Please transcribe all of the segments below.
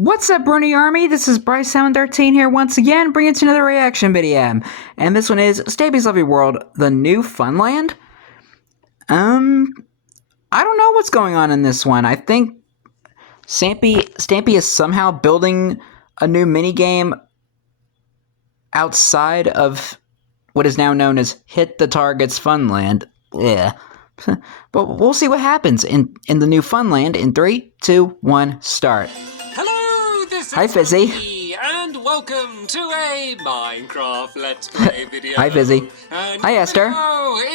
What's up, Brony Army? This is BryceAllen13 here once again, bringing to another reaction video. And this one is Stampy's Lovely World, the new Funland. I don't know what's going on in this one. I think Stampy is somehow building a new minigame outside of what is now known as Hit the Target's Funland. Yeah. But we'll see what happens in the new Funland in 3, 2, 1, start. Hi, Fizzy. And welcome to a Minecraft Let's Play video. Hi, Fizzy. And hi, Esther.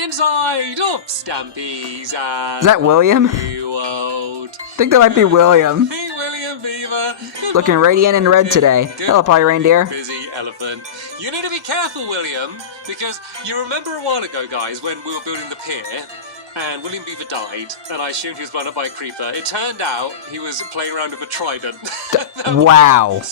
Inside of Stampy's Is that William? World. I think that might be William. Hey, William Beaver. Looking radiant and red today. Hello, Polly Reindeer. Busy elephant. You need to be careful, William, because you remember a while ago, guys, when we were building the pier, and William Beaver died, and I assumed he was blown up by a creeper. It turned out he was playing around with a trident. Wow.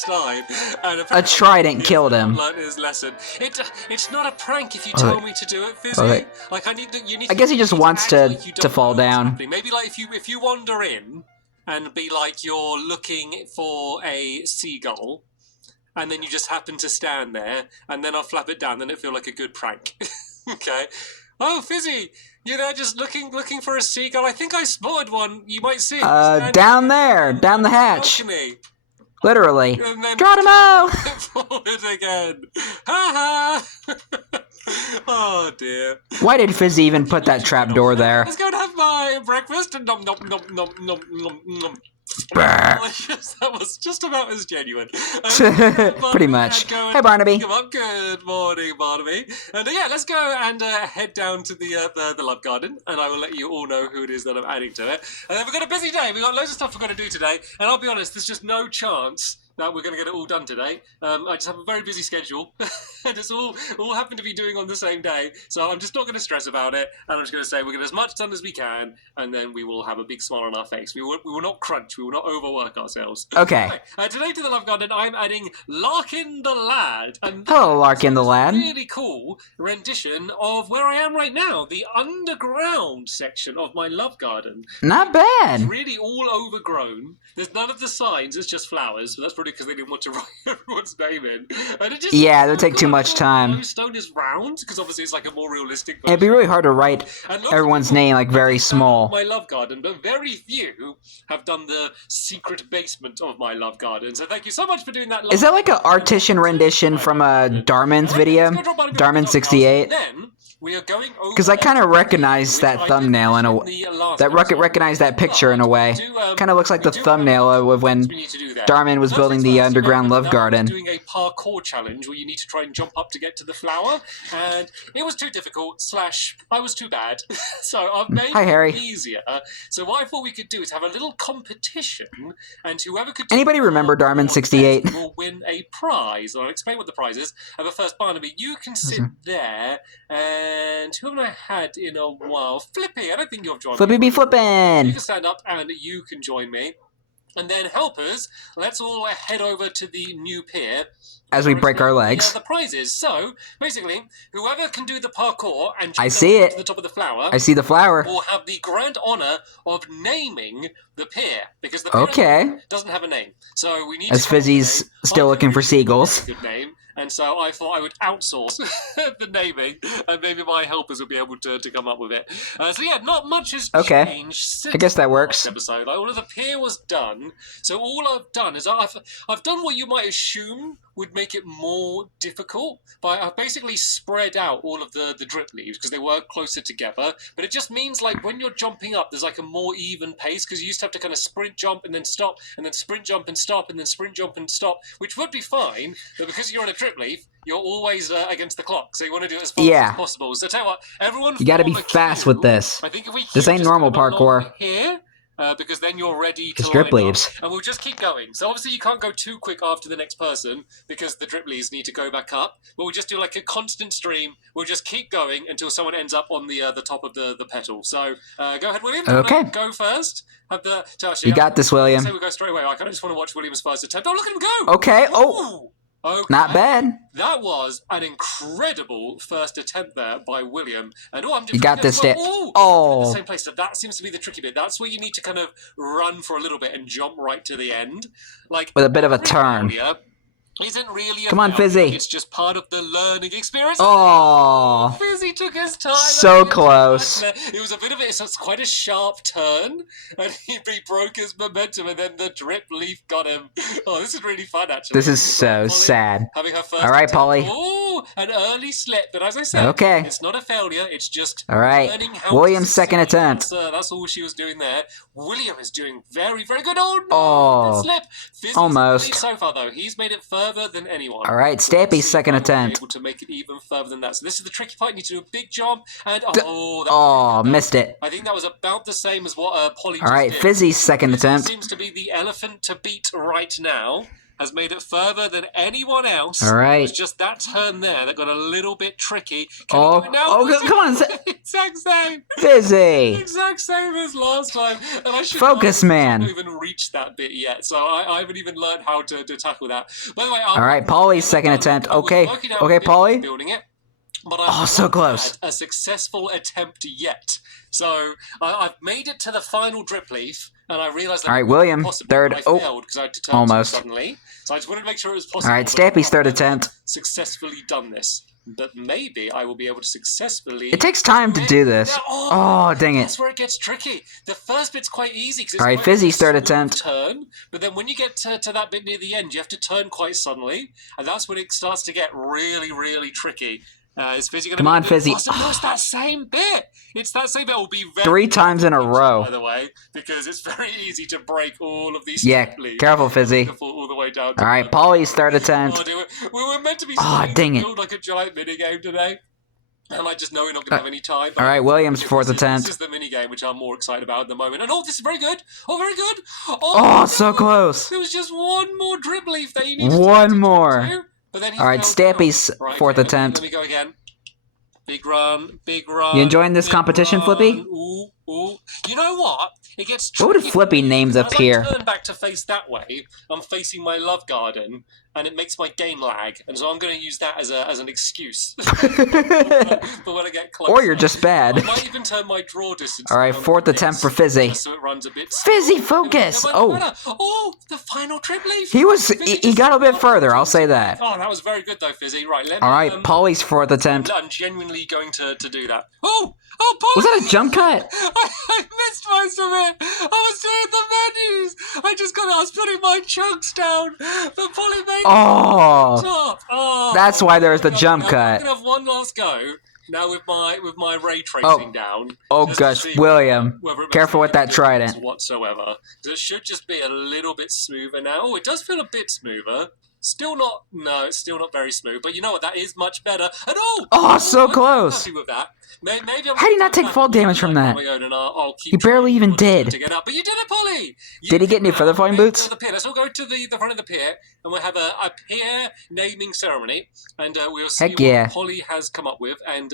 And a trident killed him. Learned his lesson. It's not a prank if you tell me to do it, Fizzy. Okay. Like you need. I guess he just wants to fall down. Maybe like if you wander in and be like you're looking for a seagull, and then you just happen to stand there, and then I'll flap it down. Then it feel like a good prank. Okay. Oh, Fizzy, you're there just looking for a seagull. I think I spotted one. You might see it. Down there, down the hatch. Balcony. Literally. Geronimo! Forward again. Ha ha! Oh dear. Why did Fizzy even put that trapdoor there? Let's go and have my breakfast and nom nom nom nom nom nom nom. That was just about as genuine. Pretty much. Hey, Barnaby. Good morning, Barnaby. And yeah, let's go and head down to the love garden, and I will let you all know who it is that I'm adding to it. And then we've got a busy day. We've got loads of stuff we're going to do today, and I'll be honest, there's just no chance that we're going to get it all done today. I just have a very busy schedule, and it's all happen to be doing on the same day, so I'm just not going to stress about it, and I'm just going to say we're going to get as much done as we can, and then we will have a big smile on our face. We will not crunch, we will not overwork ourselves. Okay. Today to the Love Garden, I'm adding Larkin the Lad. And hello, Larkin the Lad. Really cool rendition of where I am right now, the underground section of my Love Garden. Not bad. It's really all overgrown. There's none of the signs, it's just flowers, but that's probably because they didn't want to write everyone's name in. And it just yeah, it'll take too much time. The stone is round, because obviously it's like a more realistic version. It'd be really hard to write everyone's name like very small. My Love Garden, but very few have done the secret basement of my Love Garden. So thank you so much for doing that. Is that like an artisan rendition from Darman's video? Darman68? Because I kind of recognize that thumbnail in a recognize that picture in a way. Kind of looks like the thumbnail of when Darman was building the underground love garden. Doing a parkour challenge where you need to try and jump up to get to the flower, and it was too difficult. / I was too bad. So I've made it easier. So what I thought we could do is have a little competition, and whoever could. Anybody remember Darman68? Will win a prize. I'll explain what the prize is. But first, Barnaby, you can sit there. And who haven't I had in a while? Flippy, I don't think you've joined me. Flippy be flippin'. You can stand up and you can join me. And then helpers, let's all head over to the new pier. As we break our legs. The prizes. So, basically, whoever can do the parkour and I see it. To the top of the flower. I see the flower. Will have the grand honor of naming the pier. Because the pier doesn't have a name. So we need as Fizzy's still looking for seagulls. Good name. And so I thought I would outsource the naming, and maybe my helpers will be able to come up with it. So yeah, not much has changed since I guess that works. Episode. Like, all of the pier was done. So all I've done is I've done what you might assume would make it more difficult, but I've basically spread out all of the drip leaves because they were closer together. But it just means like when you're jumping up, there's like a more even pace because you used to have to kind of sprint jump and then stop, and then sprint jump and stop, and then sprint jump and stop, which would be fine. But because you're on a drip leaf, you're always against the clock, so you want to do it as fast as possible. So tell you what, everyone, you got to be fast with this. I think if we this ain't normal parkour. Here. Because then you're ready to drip leaves. And we'll just keep going. So obviously you can't go too quick after the next person because the drip leaves need to go back up. But we'll just do like a constant stream. We'll just keep going until someone ends up on the top of the petal. So go ahead, William. Okay. Go first. You got this, William. I say we go straight away. I kind of just want to watch William's first attempt. Oh, look at him go! Okay. Oh. Okay. Not bad. That was an incredible first attempt there by William. And You got this, Step. Oh, the same place. So that seems to be the tricky bit. That's where you need to kind of run for a little bit and jump right to the end, like with a bit of a turn. Isn't really a Come on, Fizzy. It's just part of the learning experience. Oh, Fizzy took his time. So close. It was a bit of it. It's quite a sharp turn, and he broke his momentum, and then the drip leaf got him. Oh, this is really fun, actually. This is so sad. Having her first. All right, Polly. Oh, an early slip, but as I said, okay. It's not a failure. It's just all right. learning how William's second attempt. That's all she was doing there. William is doing very, very good. Oh no! Oh, slip. Fizzy's almost. So far, though, he's made it further than anyone. All right, Stampy's second attempt. Able to make it even further than that. So this is the tricky part. You need to do a big jump, and missed it. I think that was about the same as what Polly. All right, did. Fizzy's second attempt. Seems to be the elephant to beat right now. Has made it further than anyone else. All right. It was just that turn there that got a little bit tricky. Come on. Exact same. Fizzy. Exact same as last time. And I should Focus, man. I haven't even reached that bit yet, so I haven't even learned how to tackle that. By the way, all right, Polly's second attempt. Okay, Polly. Building it. But I so close. Had a successful attempt yet. So I've made it to the final drip leaf, and I realised that. All right, William, third. I failed because I had to turn almost. Suddenly. So I just wanted to make sure it was possible. All right, Stampy's third attempt. Successfully done this. But maybe I will be able to successfully. It takes time to do this. Oh, dang it. That's where it gets tricky. The first bit's quite easy. All right, Fizzy's third attempt. Turn, but then when you get to that bit near the end, you have to turn quite suddenly, and that's when it starts to get really, really tricky. Is Fizzy going to Come on, Fizzy. No, it's that same bit. It's that same bit. It will be very 3 times in a row. By the way, because it's very easy to break all of these. Yeah, careful, Fizzy. All the way down. All right, Polly's third attempt. We were meant to be dang it. build like a giant minigame today. And I just know we're not going to have any time. All right, William's fourth attempt. This is the minigame, which I'm more excited about at the moment. And this is very good. Oh, very good. Oh, so close. There was just one more drip leaf that you need to One more. But then all right, Stampy's fourth attempt. Let me go again. Big run, big run. You enjoying this competition, Flippy? Ooh. You know what? It gets tricky. What would Flippy names up here? I turn back to face that way, I'm facing my love garden, and it makes my game lag, and so I'm going to use that as an excuse. But when I get close, or you're just bad. I might even turn my draw distance. All right, fourth attempt for Fizzy. So it runs a bit. Fizzy, focus! Oh, the final trip leaf. He got a bit further. I'll say that. Oh, that was very good though, Fizzy. Right, let me. All right, Polly's fourth attempt. I'm genuinely going to do that. Oh, Polly! Was that a jump cut? I missed most of it. I was doing the menus. I was putting my chunks down. But Polly made top. Oh, that's why there's the jump cut. I'm gonna have one last go now with my ray tracing down. Oh gosh, William, careful with that trident. Whatsoever. It should just be a little bit smoother now. Oh, it does feel a bit smoother. Still not. No, it's still not very smooth. But you know what? That is much better. And so close. I'm happy with that. Maybe how did he not take fall damage from that? He barely even did. But you did it, Polly. Did he get any feather falling boots? Let's all go to the front of the pier, and we'll have a pier naming ceremony, and we'll see what Polly has come up with, and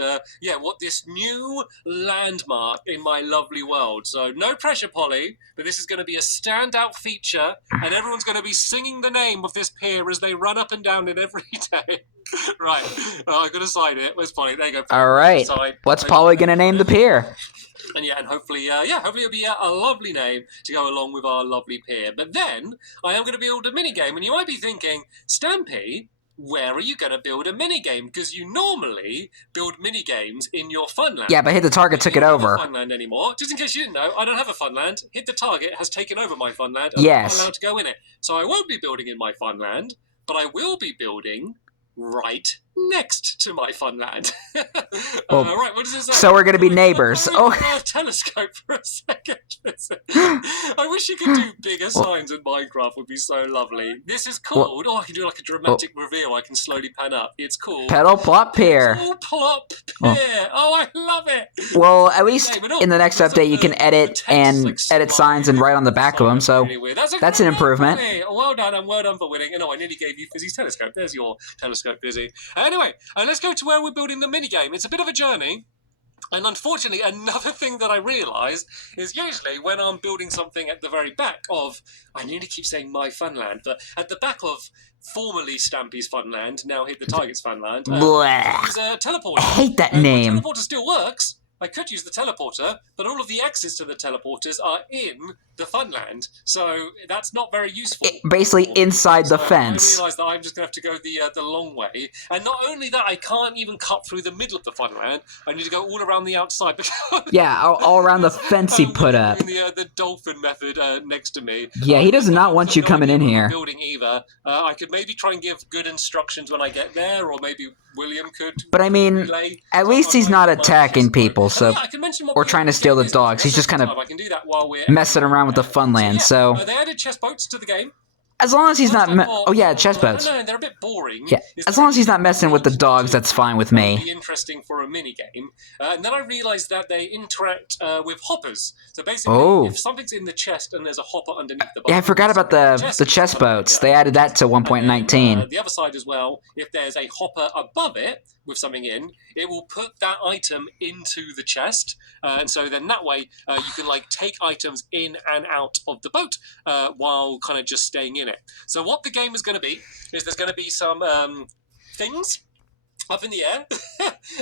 what this new landmark in my lovely world. So no pressure, Polly, but this is going to be a standout feature, and everyone's going to be singing the name of this pier as they run up and down it every day. Right, I'm going to sign it. Where's Polly? There you go. All right. What's Polly going to name the pier? And hopefully it'll be a lovely name to go along with our lovely pier. But then I am going to build a minigame, and you might be thinking, Stampy, where are you going to build a minigame? Because you normally build minigames in your Funland. Yeah, but Hit the Target took it over. Funland anymore. Just in case you didn't know, I don't have a Funland. Hit the Target has taken over my Funland. Yes. I'm not allowed to go in it. So I won't be building in my Funland, but I will be building right next to my Funland. Right, what does it say? So we're going to be neighbors. Telescope for a second. I wish you could do bigger signs in Minecraft. Would be so lovely. This is called. I can do like a dramatic reveal. I can slowly pan up. It's called Pedal Plop Pier. Pedal Plop Pier. I love it. Well, at least in the next update, you can edit signs and write on the back of them. So that's an improvement. Well done, and well done for winning. I nearly gave you Fizzy's telescope. There's your telescope, Fizzy. Anyway, let's go to where we're building the minigame. It's a bit of a journey. And unfortunately, another thing that I realised is usually when I'm building something at the very back of, I nearly keep saying my Funland, but at the back of formerly Stampy's Funland, now Hit the Target's Funland, I use a teleporter. I hate that and name. The teleporter still works. I could use the teleporter, but all of the exits to the teleporters are in the Funland, so that's not very useful. Basically inside the so fence. I realised that I'm just going to have to go the long way, and not only that, I can't even cut through the middle of the Funland. I need to go all around the outside. Because yeah, all around the fence he put up. The dolphin method next to me. Yeah, he does not want you coming in here. Building either. I could maybe try and give good instructions when I get there, or maybe William could. But I mean, at least he's not attacking people, so or trying to steal the dogs. He's just kind of messing around with the Funland. So they added chess boats to the game. As long as he's not, oh yeah, chess boats. No, they're a bit boring. Yeah, as long as he's not messing with the dogs, that's fine with me. Be interesting for a mini game, and then I realised that they interact with hoppers. So basically, if something's in the chest and there's a hopper underneath the boat. Yeah, I forgot about the chess boats. They added that to 1.19. The other side as well. If there's a hopper above it with something in, it will put that item into the chest, and so then that way you can like take items in and out of the boat while kind of just staying in it. So what the game is going to be is there's going to be some things up in the air,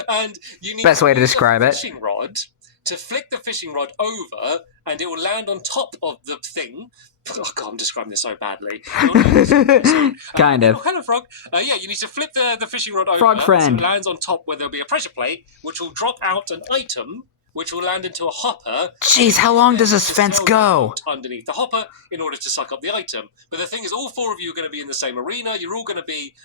and you need best way to describe a fishing rod to flick the fishing rod over, and it will land on top of the thing. Oh God, I'm describing this so badly. Kind of. Hello, frog. Yeah, you need to flip the fishing rod over. Frog friend. So it lands on top where there'll be a pressure plate, which will drop out an item, which will land into a hopper. Jeez, how long does this fence go? Underneath the hopper in order to suck up the item. But the thing is, all four of you are going to be in the same arena. You're all going to be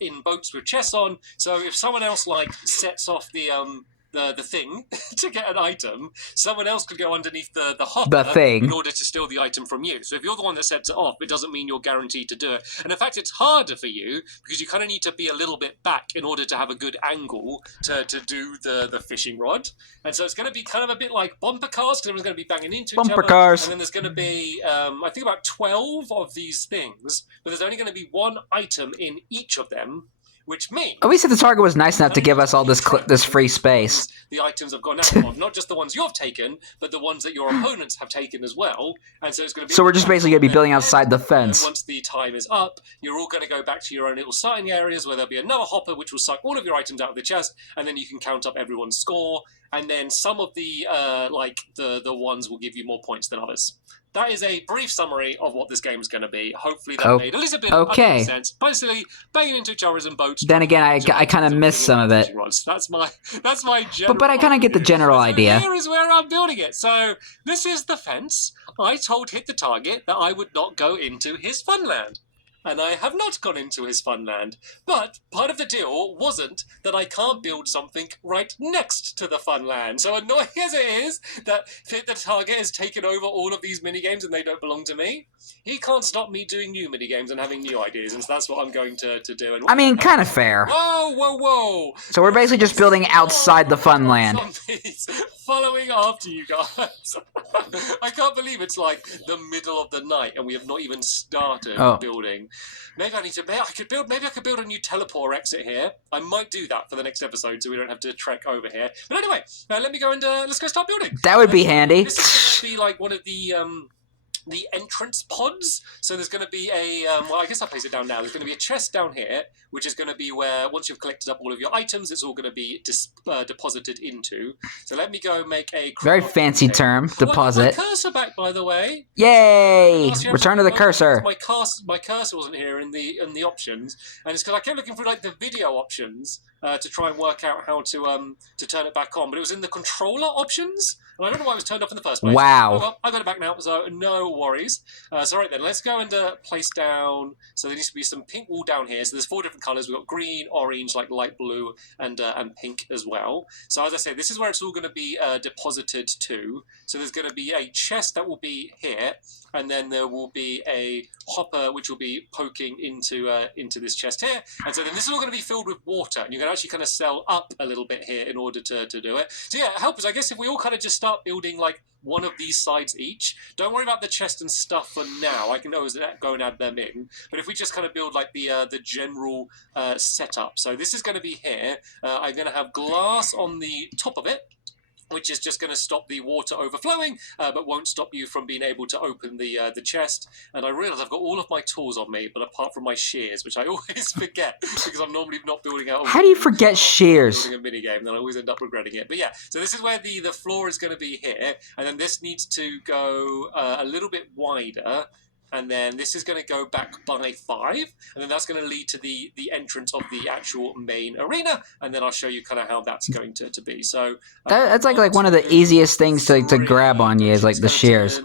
in boats with chests on. So if someone else like sets off the thing to get an item, someone else could go underneath the hopper in order to steal the item from you. So if you're the one that sets it off, it doesn't mean you're guaranteed to do it. And in fact, it's harder for you because you kind of need to be a little bit back in order to have a good angle to do the fishing rod. And so it's going to be kind of a bit like bumper cars because everyone's going to be banging into each other. Bumper cars. And then there's going to be, I think about 12 of these things, but there's only going to be one item in each of them. Which means... At least if the target was nice enough to give us all this free space. The items have gone out of, not just the ones you have taken, but the ones that your opponents have taken as well. And so it's going to be... So we're just basically going to be building outside the fence. Once the time is up, you're all going to go back to your own little starting areas where there'll be another hopper which will suck all of your items out of the chest, and then you can count up everyone's score, and then some of the the ones will give you more points than others. That is a brief summary of what this game is going to be. Hopefully that made a little bit of sense. Basically, banging into each other's in boats. Then again, I kind of missed some of it. That's my general But I kind of get the general idea. Here is where I'm building it. So this is the fence. I told Hit the Target that I would not go into his Funland. And I have not gone into his Funland. But part of the deal wasn't that I can't build something right next to the Funland. So annoying as it is that Hit the Target has taken over all of these minigames and they don't belong to me, he can't stop me doing new minigames and having new ideas. And so that's what I'm going to do. And I mean, kind of fair. Whoa, whoa, whoa. So we're basically just building outside the Funland. Zombies following after you guys. I can't believe it's like the middle of the night and we have not even started building. Maybe I could build a new teleport exit here. I might do that for the next episode so we don't have to trek over here. But anyway, let me go and let's go start building. That would be handy. This is going to be like one of the entrance pods. So there's going to be a, well, I guess I'll place it down now. There's going to be a chest down here, which is going to be where, once you've collected up all of your items, it's all going to be deposited into. So let me go make a... Very fancy term, deposit. My cursor back, by the way. Yay! Return to the cursor. My cursor wasn't here in the options, and it's because I kept looking for like the video options to try and work out how to turn it back on, but it was in the controller options. And I don't know why it was turned off in the first place. Wow. Oh, well, I got it back now, so no worries. So right then, let's go and place down... So there needs to be some pink wool down here. So there's 4 different colours. We've got green, orange, like light blue, and pink as well. So as I say, this is where it's all going to be deposited to. So there's going to be a chest that will be here, and then there will be a hopper which will be poking into this chest here. And so then this is all going to be filled with water, and you're going to actually kind of sell up a little bit here in order to do it. So yeah, help us. I guess if we all kind of just start building like one of these sides each. Don't worry about the chest and stuff for now. I can always go and add them in. But if we just kind of build like the general setup. So this is going to be here. I'm going to have glass on the top of it. which is just going to stop the water overflowing, but won't stop you from being able to open the chest. And I realise I've got all of my tools on me, but apart from my shears, which I always forget because I'm normally not building out. How do you forget shears? Building a mini game, then I always end up regretting it. But yeah, so this is where the floor is going to be here, and then this needs to go a little bit wider. And then this is going to go back by 5, and then that's going to lead to the entrance of the actual main arena, and then I'll show you kind of how that's going to be. So that's like one of the easiest things to grab on you is like the shears.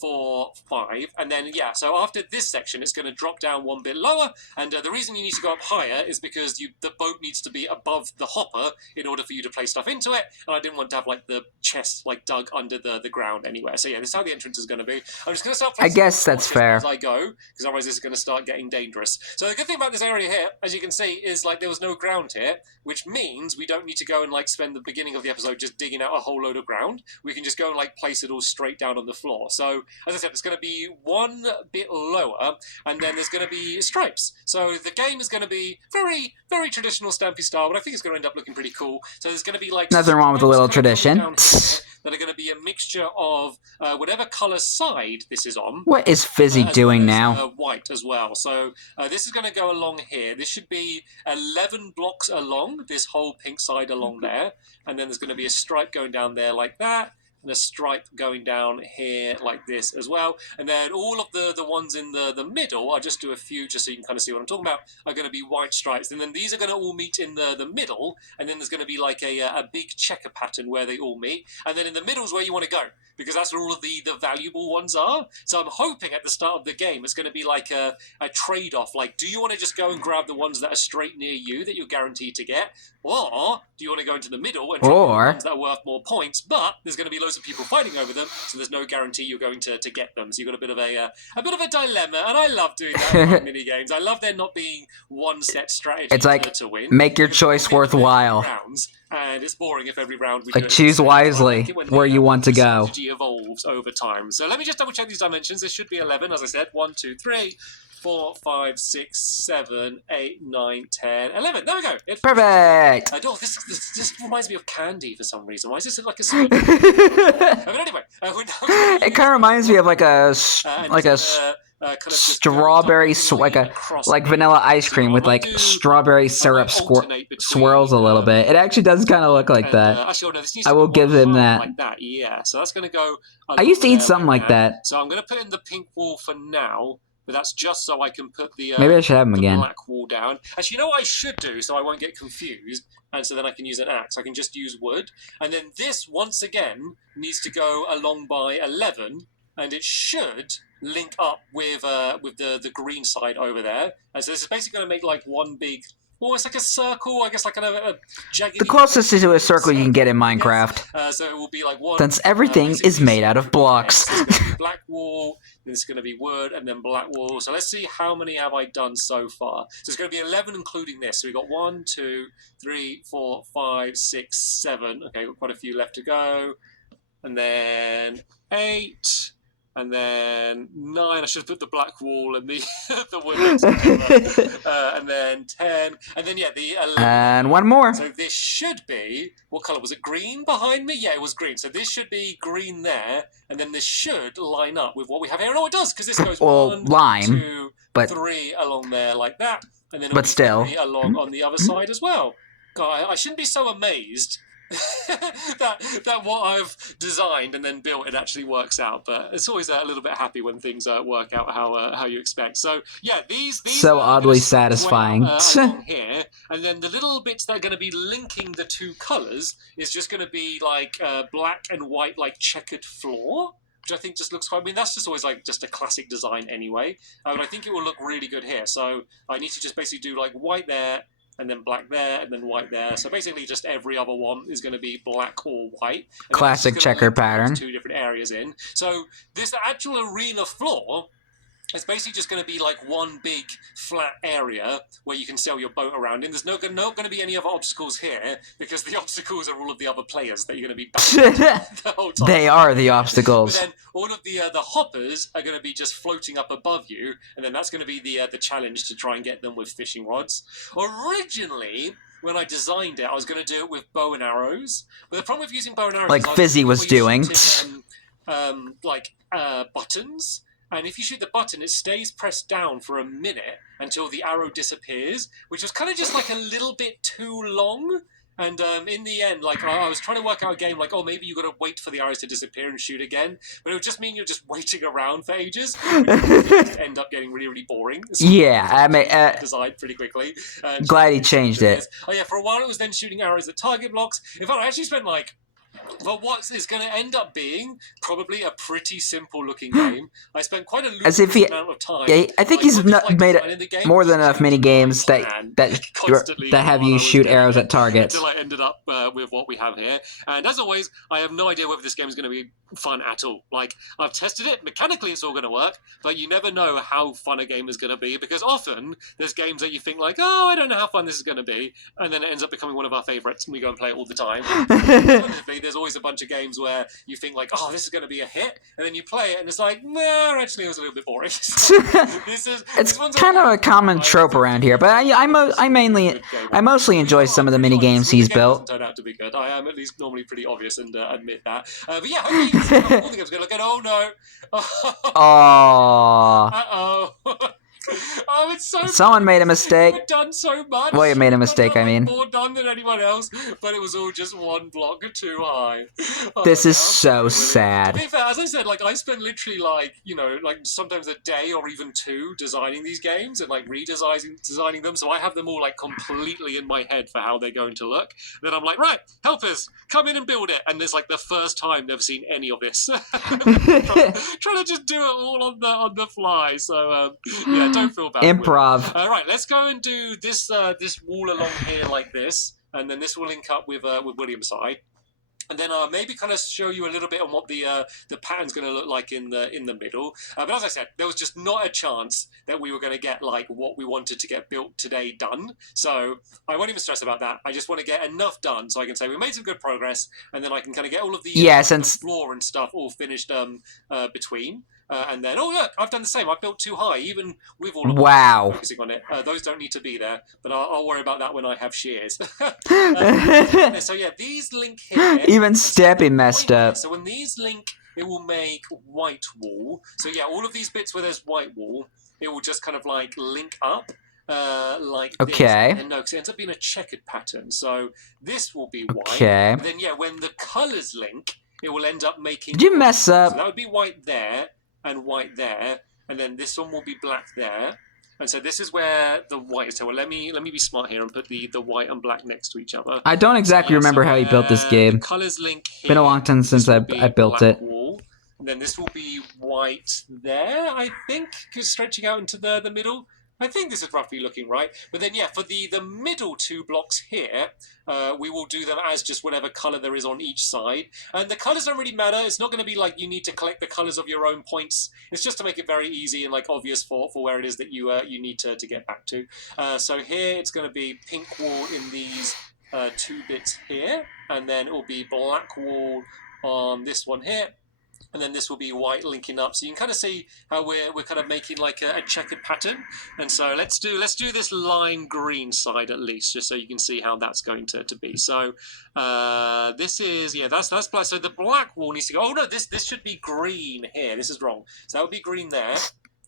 4, 5, and then yeah, so after this section it's going to drop down one bit lower, and the reason you need to go up higher is because the boat needs to be above the hopper in order for you to place stuff into it, and I didn't want to have like the chest like dug under the ground anywhere. So yeah, this is how the entrance is going to be. I'm just going to start placing, I guess that's fair, as I go, because otherwise this is going to start getting dangerous. So the good thing about this area here, as you can see, is like there was no ground here, which means we don't need to go and like spend the beginning of the episode just digging out a whole load of ground. We can just go and like place it all straight down on the floor. So as I said, it's going to be one bit lower, and then there's going to be stripes. So the game is going to be very, very traditional Stampy style, but I think it's going to end up looking pretty cool. So there's going to be like nothing wrong with a little tradition. That are going to be a mixture of whatever colour side this is on. What is Fizzy doing now? White as well. So this is going to go along here. This should be 11 blocks along, this whole pink side along there. And then there's going to be a stripe going down there like that, and a stripe going down here like this as well. And then all of the ones in the middle, I'll just do a few just so you can kind of see what I'm talking about, are going to be white stripes. And then these are going to all meet in the middle, and then there's going to be like a big checker pattern where they all meet. And then in the middle is where you want to go, because that's where all of the valuable ones are. So I'm hoping at the start of the game it's going to be like a trade-off. Like, do you want to just go and grab the ones that are straight near you that you're guaranteed to get? Or do you want to go into the middle and drop the ones that are worth more points, but there's going to be loads of people fighting over them, so there's no guarantee you're going to get them. So you've got a bit of a dilemma, and I love doing that in mini games. I love there not being one set strategy. It's like to win. Make your choice worthwhile. Rounds, and it's boring if every round we like choose wisely where you want to go. Strategy evolves over time. So let me just double check these dimensions. This should be 11, as I said. 1, 2, 3. 4, 5, 6, 7, 8, 9, 10, 11. There we go. Perfect. This reminds me of candy for some reason. Why is this like a sweet? But anyway, it kind of reminds me of like a kind of strawberry, like vanilla ice cream with like strawberry syrup swirls a little bit. It actually does kind of look like that. Actually, no, this needs I will give him that. Like that. Yeah. So that's going to go. I used to eat something like that. So I'm going to put in the pink wall for now. But that's just so I can put the maybe I should have them again. Black wall down. Actually, you know what I should do so I won't get confused, and so then I can use an axe. I can just use wood, and then this once again needs to go along by 11, and it should link up with the green side over there. And so this is basically going to make like one big. Well, it's like a circle, I guess, like a jagged. The closest to a circle you can get in Minecraft. So it will be like one. Since everything is made out of blocks. So it's going to be black wall, then it's going to be wood, and then black wall. So let's see how many have I done so far. So it's going to be 11, including this. So we've got 1, 2, 3, 4, 5, 6, 7. Okay, we've got quite a few left to go. And then 8. And then 9, I should have put the black wall and the wood next together. And then 10. And then, yeah, the 11. And one more. So this should be, what colour was it? Green behind me? Yeah, it was green. So this should be green there. And then this should line up with what we have here. No, it does, because this goes 1, 2, 3 along there like that. And then but still 3 along on the other side as well. God, I shouldn't be so amazed that what I've designed and then built, it actually works out. But it's always a little bit happy when things work out how you expect. So yeah, these so oddly satisfying. Along here, and then the little bits that are going to be linking the two colours is just going to be like black and white, like checkered floor. Which I think just looks quite. I mean, that's just always like just a classic design anyway. But I think it will look really good here. So I need to just basically do like white there, and then black there, and then white there. So basically just every other one is going to be black or white. Classic checker pattern. 2 different areas in. So this actual arena floor is basically just going to be like one big flat area where you can sail your boat around in. There's not going to be any other obstacles here, because the obstacles are all of the other players that you're going to be battling the whole time. They are the obstacles. But then all of the hoppers are going to be just floating up above you, and then that's going to be the challenge to try and get them with fishing rods. Originally, when I designed it, I was going to do it with bow and arrows. But the problem with using bow and arrows, like Fizzy was doing, buttons. And if you shoot the button, it stays pressed down for a minute until the arrow disappears, which was kind of just like a little bit too long. And in the end, like I was trying to work out a game like, oh, maybe you got to wait for the arrows to disappear and shoot again. But it would just mean you're just waiting around for ages. Just end up getting really, really boring. So yeah, I mean, decide pretty quickly. Glad he changed it. Oh yeah, for a while it was then shooting arrows at target blocks. In fact, I actually spent like. But what is going to end up being probably a pretty simple-looking game. I spent quite a ludicrous amount of time. Yeah, I think he's made more than enough mini games that have you shoot arrows at targets. Until I ended up with what we have here. And as always, I have no idea whether this game is going to be fun at all. Like, I've tested it. Mechanically, it's all going to work. But you never know how fun a game is going to be. Because often, there's games that you think like, oh, I don't know how fun this is going to be. And then it ends up becoming one of our favorites. And we go and play it all the time. There's always a bunch of games where you think like, oh, this is going to be a hit, and then you play it and it's like, nah, actually it was a little bit boring. So it's kind of a common trope around here, but I mostly enjoy some of the mini games he's built. Turn out to be good. I am at least normally pretty obvious and admit that. But yeah, hopefully you can see how all the games go. Look at, oh no, uh-oh. Oh, it's so someone made a mistake. I've done so much. Well, you made a mistake, I mean. More done than anyone else, but it was all just one block too high. Oh, this is so sad. To be fair, as I said, like I spent literally like, you know, like sometimes a day or even two designing these games and like designing them. So I have them all like completely in my head for how they're going to look. Then I'm like, right, helpers, come in and build it. And there's like the first time they've seen any of this. trying to just do it all on the fly. So yeah. Don't feel bad. Improv. All right, let's go and do this this wall along here like this, and then this will link up with William's side, and then maybe kind of show you a little bit on what the pattern's going to look like in the middle. But as I said, there was just not a chance that we were going to get like what we wanted to get built today done. So I won't even stress about that. I just want to get enough done so I can say we made some good progress, and then I can kind of get all of the the floor and stuff all finished between. And then, oh look, I've done the same. I built too high, even with all of focusing on it. Those don't need to be there, but I'll worry about that when I have shears. So yeah, these link here. Even Stampy messed up. So when these link, it will make white wall. So yeah, all of these bits where there's white wall, it will just kind of like link up. Like this. And no, because it ends up being a checkered pattern. So this will be white. Okay. And then yeah, when the colours link, it will end up making. Did you mess up? So that would be white there. And white there, and then this one will be black there, and so this is where the white is. So let me be smart here and put the white and black next to each other. I don't exactly remember how you built this game. Colors link here. Been a long time since I built it. Wall, and then this will be white there, I think, stretching out into the middle. I think this is roughly looking right. But then, yeah, for the middle two blocks here, we will do them as just whatever colour there is on each side. And the colours don't really matter. It's not going to be like you need to collect the colours of your own points. It's just to make it very easy and like obvious for where it is that you need to get back to. So here it's going to be pink wall in these two bits here. And then it will be black wall on this one here. And then this will be white linking up, so you can kind of see how we're kind of making like a checkered pattern. And so let's do this lime green side at least, just so you can see how that's going to be. So this is that's black. So the black wall needs to go. Oh no, this should be green here. This is wrong. So that would be green there,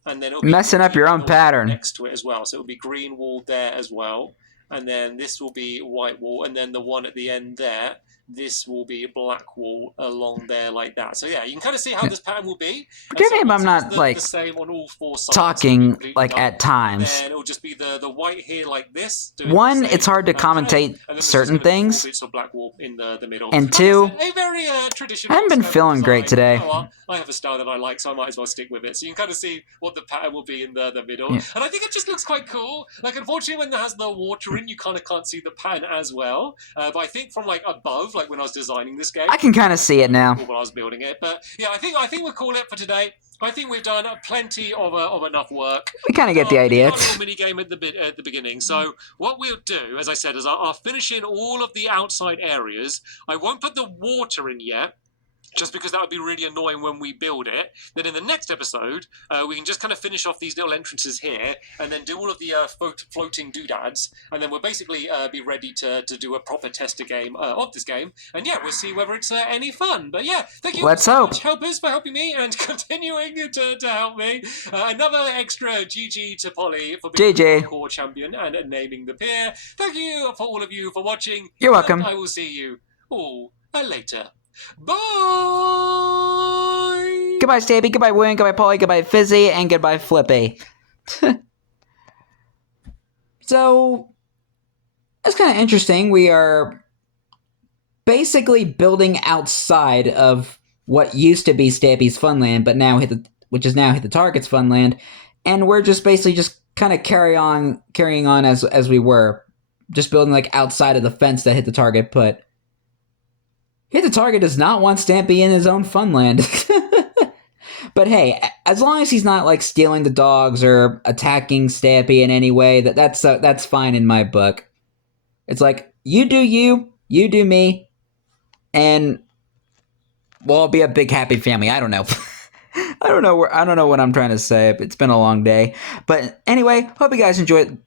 and then it'll be messing up your own pattern next to it as well. So it'll be green wall there as well, and then this will be white wall, and then the one at the end there. This will be black wall along there like that. So yeah, you can kind of see how this pattern will be. Forgive me if I'm not like the same on all four sides, talking like at times. And it'll just be the white here like this. One, it's hard to commentate certain things. Black wall in the middle. And two, a very traditional. I haven't been feeling great today. I have a style that I like, so I might as well stick with it. So you can kind of see what the pattern will be in the middle. Yeah. And I think it just looks quite cool. Like, unfortunately, when it has the water in, you kind of can't see the pattern as well. But I think from like above, like when I was designing this game, I can kind of see it now. When I was building it. But yeah, I think we'll call it for today. I think we've done plenty of enough work. We kind of get the idea. We've got a little mini game at the beginning. So what we'll do, as I said, is I'll finish in all of the outside areas. I won't put the water in yet. just because that would be really annoying when we build it. Then in the next episode, we can just kind of finish off these little entrances here and then do all of the floating doodads. And then we'll basically be ready to do a proper tester game of this game. And yeah, we'll see whether it's any fun. But yeah, thank you Let's so hope. much, helpers, for helping me and continuing to help me. Another extra GG to Polly for being GG. the core champion and naming the peer. Thank you for all of you for watching. You're welcome. And I will see you all later. Bye! Goodbye, Stampy. Goodbye, William. Goodbye, Polly. Goodbye, Fizzy. And goodbye, Flippy. So, that's kind of interesting. We are basically building outside of what used to be Stampy's Funland, but now which is now Hit the Target's Funland. And we're just basically just kind of carrying on as we were. Just building like outside of the fence that Hit the Target put. Hit the Target does not want Stampy in his own Funland. But hey, as long as he's not like stealing the dogs or attacking Stampy in any way, that's fine in my book. It's like, you do you do me, and we'll all be a big happy family. I don't know. I don't know what I'm trying to say. It's been a long day. But anyway, hope you guys enjoyed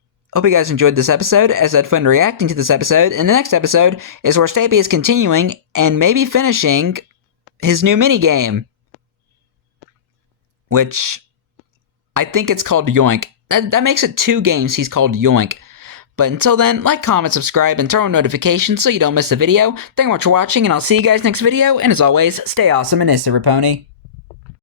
this episode, as I had fun reacting to this episode. And the next episode is where Stampy is continuing and maybe finishing his new minigame, which I think it's called Yoink. That makes it 2 games he's called Yoink. But until then, like, comment, subscribe, and turn on notifications so you don't miss a video. Thank you much for watching, and I'll see you guys next video. And as always, stay awesome and Pony.